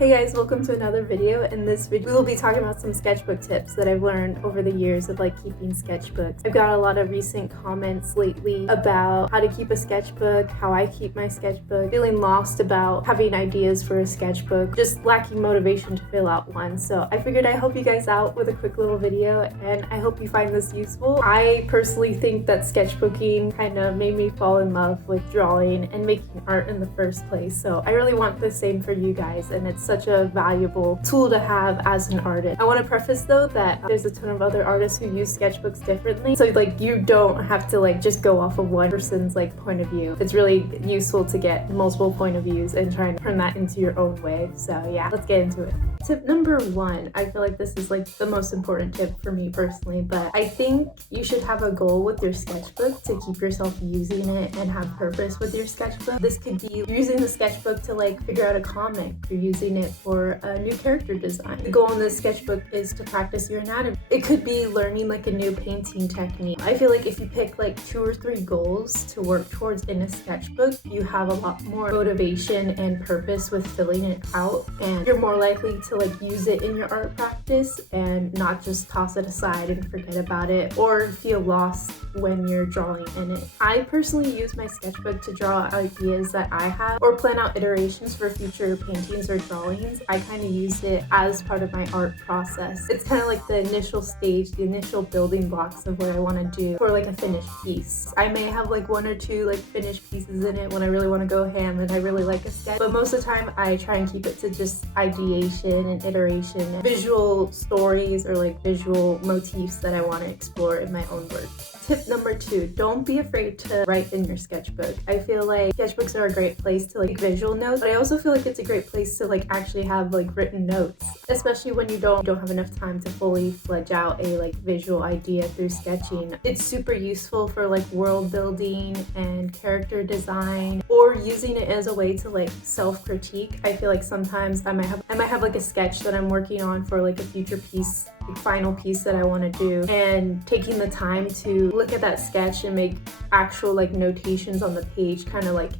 Hey guys, welcome to another video. In this video, we will be talking about some sketchbook tips that I've learned over the years of keeping sketchbooks. I've got a lot of recent comments lately about how to keep a sketchbook, how I keep my sketchbook, feeling lost about having ideas for a sketchbook, just lacking motivation to fill out one. So I figured I'd help you guys out with a quick little video, and I hope you find this useful. I personally think that sketchbooking kind of made me fall in love with drawing and making art in the first place. So I really want the same for you guys, and it's such a valuable tool to have as an artist. I want to preface though that there's a ton of other artists who use sketchbooks differently, so you don't have to just go off of one person's point of view. It's really useful to get multiple point of views and try and turn that into your own way. So yeah, let's get into it. Tip number one, I feel like this is the most important tip for me personally, but I think you should have a goal with your sketchbook to keep yourself using it and have purpose with your sketchbook. This could be you're using the sketchbook to figure out a comic, you're using it for a new character design. The goal in this sketchbook is to practice your anatomy. It could be learning a new painting technique. I feel if you pick 2 or 3 goals to work towards in a sketchbook, you have a lot more motivation and purpose with filling it out, and you're more likely to use it in your art practice and not just toss it aside and forget about it or feel lost when you're drawing in it. I personally use my sketchbook to draw ideas that I have or plan out iterations for future paintings or drawings. I kind of use it as part of my art process. It's kind of the initial stage, the initial building blocks of what I want to do for a finished piece. I may have 1 or 2 finished pieces in it when I really want to go ham and I really like a sketch, but most of the time I try and keep it to just ideation and iteration and visual stories or visual motifs that I want to explore in my own work. Tip number 2, don't be afraid to write in your sketchbook. I feel sketchbooks are a great place to take visual notes, but I also feel it's a great place to actually have written notes, especially when you don't have enough time to fully fledge out a visual idea through sketching. It's super useful for world building and character design, or using it as a way to self-critique. I feel sometimes I might have a sketch that I'm working on for a future piece, final piece that I want to do, and taking the time to look at that sketch and make actual notations on the page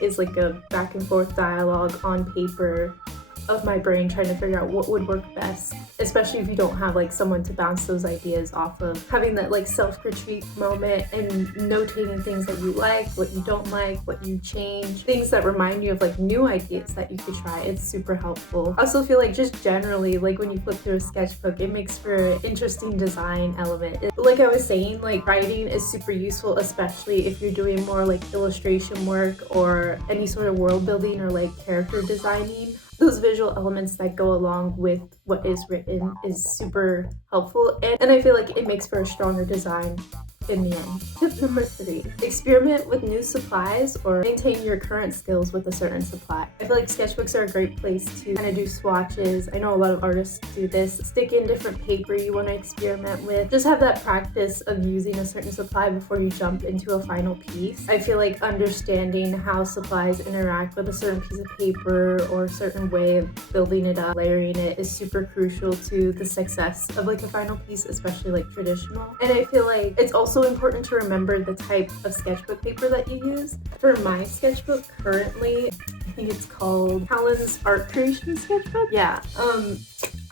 is a back and forth dialogue on paper of my brain trying to figure out what would work best, especially if you don't have someone to bounce those ideas off of. Having that self-critique moment and notating things that you what you don't what you change, things that remind you of new ideas that you could try. It's super helpful. I also feel just generally when you flip through a sketchbook, it makes for an interesting design element. Like I was saying, writing is super useful, especially if you're doing more illustration work or any sort of world building or character designing. Those visual elements that go along with what is written is super helpful, and I feel it makes for a stronger design in the end. Tip number 3, experiment with new supplies or maintain your current skills with a certain supply. I feel sketchbooks are a great place to kind of do swatches. I know a lot of artists do this. Stick in different paper you want to experiment with. Just have that practice of using a certain supply before you jump into a final piece. I feel understanding how supplies interact with a certain piece of paper or a certain way of building it up, layering it, is super crucial to the success of a final piece, especially traditional. And I feel it's also important to remember the type of sketchbook paper that you use. For my sketchbook currently, I think it's called Callan's Art Creation Sketchbook. Yeah,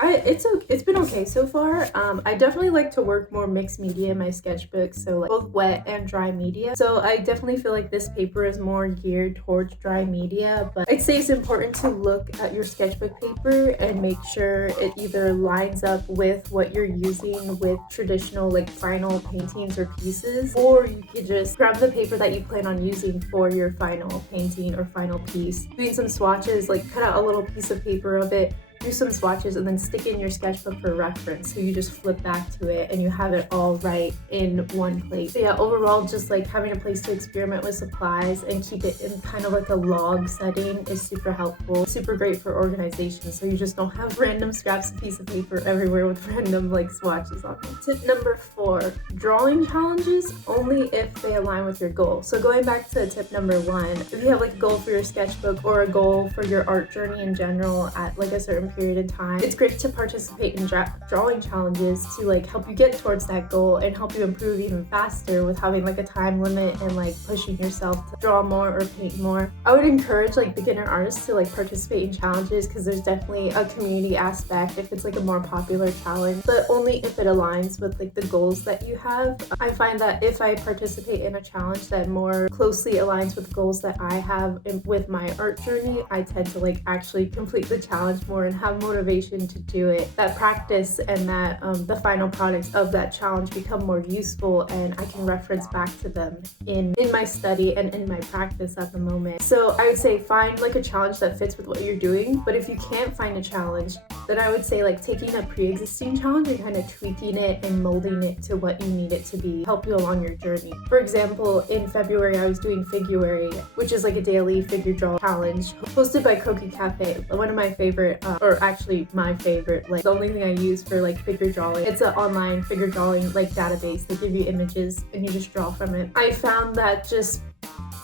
it's been okay so far. I definitely like to work more mixed media in my sketchbook, so both wet and dry media. So I definitely feel this paper is more geared towards dry media, but I'd say it's important to look at your sketchbook paper and make sure it either lines up with what you're using with traditional final paintings or pieces, or you could just grab the paper that you plan on using for your final painting or final piece. Doing some swatches, cut out a little piece of paper of it, do some swatches, and then stick in your sketchbook for reference, so you just flip back to it and you have it all right in one place. So yeah, overall, just having a place to experiment with supplies and keep it in kind of a log setting is super helpful. Super great for organization, so you just don't have random scraps of piece of paper everywhere with random swatches on them. Tip number 4, drawing challenges only if they align with your goal. So going back to tip number 1, if you have a goal for your sketchbook or a goal for your art journey in general at a certain period of time. It's great to participate in drawing challenges to like help you get towards that goal and help you improve even faster with having like a time limit and like pushing yourself to draw more or paint more. I would encourage like beginner artists to like participate in challenges because there's definitely a community aspect if it's like a more popular challenge, but only if it aligns with like the goals that you have. I find that if I participate in a challenge that more closely aligns with goals that I have with my art journey, I tend to like actually complete the challenge more and have motivation to do it. That practice and that the final products of that challenge become more useful, and I can reference back to them in my study and in my practice at the moment. So I would say find like a challenge that fits with what you're doing, but if you can't find a challenge, then I would say like taking a pre-existing challenge and kind of tweaking it and molding it to what you need it to be, help you along your journey. For example, in February I was doing Figuary, which is like a daily figure draw challenge hosted by Koki Cafe, one of my favorite, or actually my favorite, like the only thing I use for like figure drawing. It's an online figure drawing like database. They give you images and you just draw from it. I found that just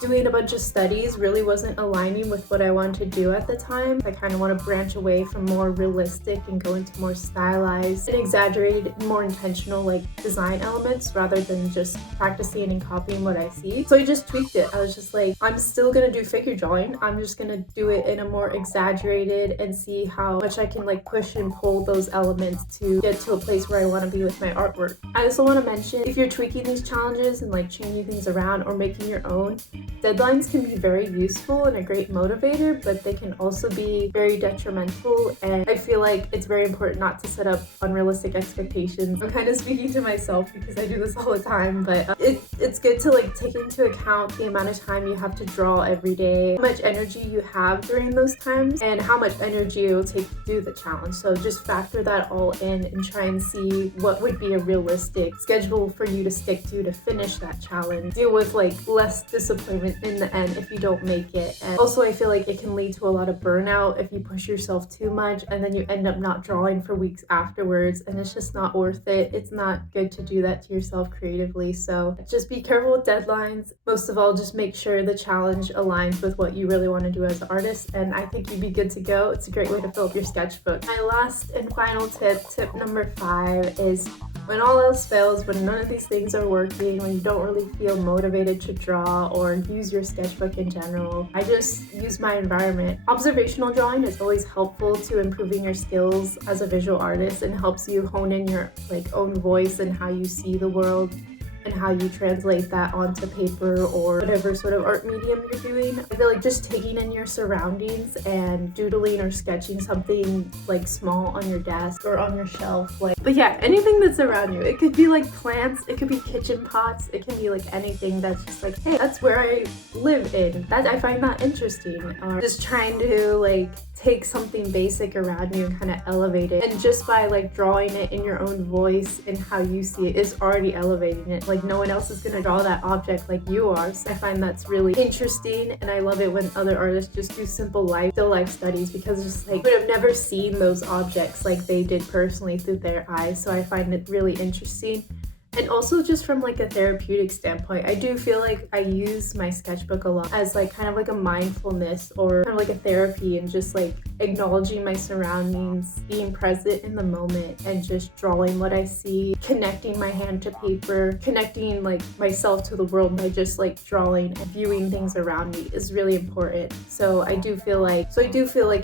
doing a bunch of studies really wasn't aligning with what I wanted to do at the time. I kind of want to branch away from more realistic and go into more stylized and exaggerated, more intentional like design elements rather than just practicing and copying what I see. So I just tweaked it. I was just like, I'm still gonna do figure drawing. I'm just gonna do it in a more exaggerated and see how much I can like push and pull those elements to get to a place where I want to be with my artwork. I also want to mention, if you're tweaking these challenges and like changing things around or making your own, deadlines can be very useful and a great motivator, but they can also be very detrimental, and I feel like it's very important not to set up unrealistic expectations. I'm kind of speaking to myself because I do this all the time, but it's good to like take into account the amount of time you have to draw every day, how much energy you have during those times, and how much energy it will take to do the challenge. So just factor that all in and try and see what would be a realistic schedule for you to stick to finish that challenge. Deal with like less disappointment in the end if you don't make it. And also I feel like it can lead to a lot of burnout if you push yourself too much and then you end up not drawing for weeks afterwards, and it's just not worth it. It's not good to do that to yourself creatively. So just be careful with deadlines. Most of all, just make sure the challenge aligns with what you really want to do as an artist, and I think you'd be good to go. It's a great way to fill up your sketchbook. My last and final tip number 5, is when all else fails, when none of these things are working, when you don't really feel motivated to draw or use your sketchbook in general, I just use my environment. Observational drawing is always helpful to improving your skills as a visual artist and helps you hone in your like own voice and how you see the world and how you translate that onto paper or whatever sort of art medium you're doing. I feel like just taking in your surroundings and doodling or sketching something like small on your desk or on your shelf, but yeah, anything that's around you. It could be like plants, it could be kitchen pots, it can be like anything that's just like, hey, that's where I live in. That I find that interesting. Or just trying to like take something basic around you and kind of elevate it. And just by like drawing it in your own voice and how you see it is already elevating it. Like no one else is gonna draw that object like you are. So I find that's really interesting, and I love it when other artists just do simple still life studies, because it's just like you would have never seen those objects like they did personally through their eyes. So I find it really interesting. And also just from like a therapeutic standpoint, I do feel like I use my sketchbook a lot as like kind of like a mindfulness or kind of like a therapy, and just like acknowledging my surroundings, being present in the moment and just drawing what I see, connecting my hand to paper, connecting like myself to the world by just like drawing and viewing things around me is really important. So I do feel like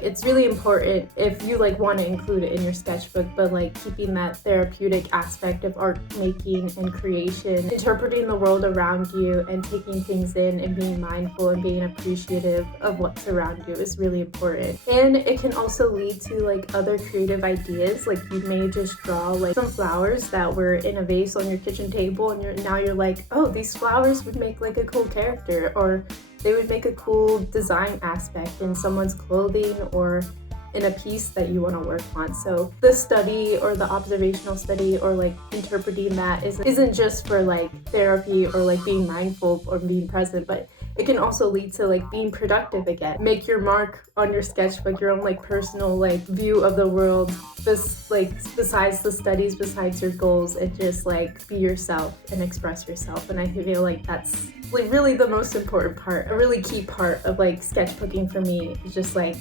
it's really important if you like want to include it in your sketchbook, but like keeping that therapeutic aspect of art making and creation, interpreting the world around you and taking things in and being mindful and being appreciative of what's around you is really important. And it can also lead to like other creative ideas. Like you may just draw like some flowers that were in a vase on your kitchen table, and now you're like, oh, these flowers would make like a cool character, or they would make a cool design aspect in someone's clothing or in a piece that you want to work on. So the study or the observational study or like interpreting that isn't just for like therapy or like being mindful or being present, but it can also lead to like being productive again. Make your mark on your sketchbook, your own like personal like view of the world, just like besides the studies, besides your goals, and just like be yourself and express yourself. And I feel like that's like really the most important part, a really key part of like sketchbooking for me is just like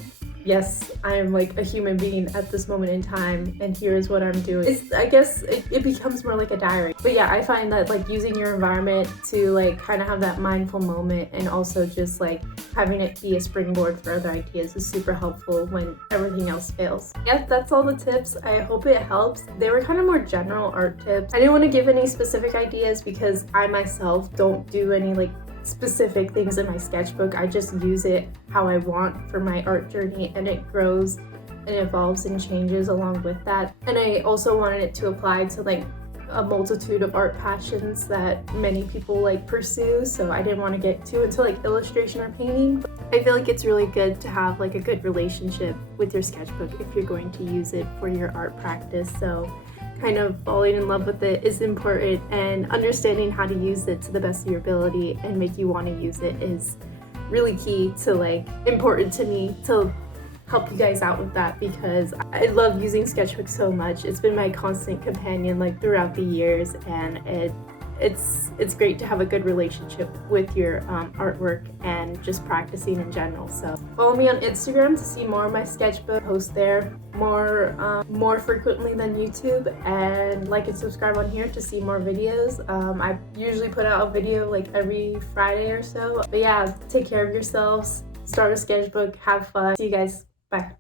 yes, I am like a human being at this moment in time, and here's what I'm doing. I guess it becomes more like a diary. But yeah, I find that like using your environment to like kind of have that mindful moment, and also just like having it be a springboard for other ideas is super helpful when everything else fails. Yeah, that's all the tips. I hope it helps. They were kind of more general art tips. I didn't want to give any specific ideas because I myself don't do any like specific things in my sketchbook. I just use it how I want for my art journey, and it grows and evolves and changes along with that. And I also wanted it to apply to like a multitude of art passions that many people like pursue, so I didn't want to get too into like illustration or painting. I feel like it's really good to have like a good relationship with your sketchbook if you're going to use it for your art practice. So kind of falling in love with it is important, and understanding how to use it to the best of your ability and make you want to use it is really key to like important to me to help you guys out with that, because I love using Sketchbook so much. It's been my constant companion like throughout the years, and it's great to have a good relationship with your artwork and just practicing in general. So follow me on Instagram to see more of my sketchbook posts there more frequently than YouTube, and like and subscribe on here to see more videos. I usually put out a video like every Friday or so. But yeah, take care of yourselves, start a sketchbook, have fun. See you guys. Bye.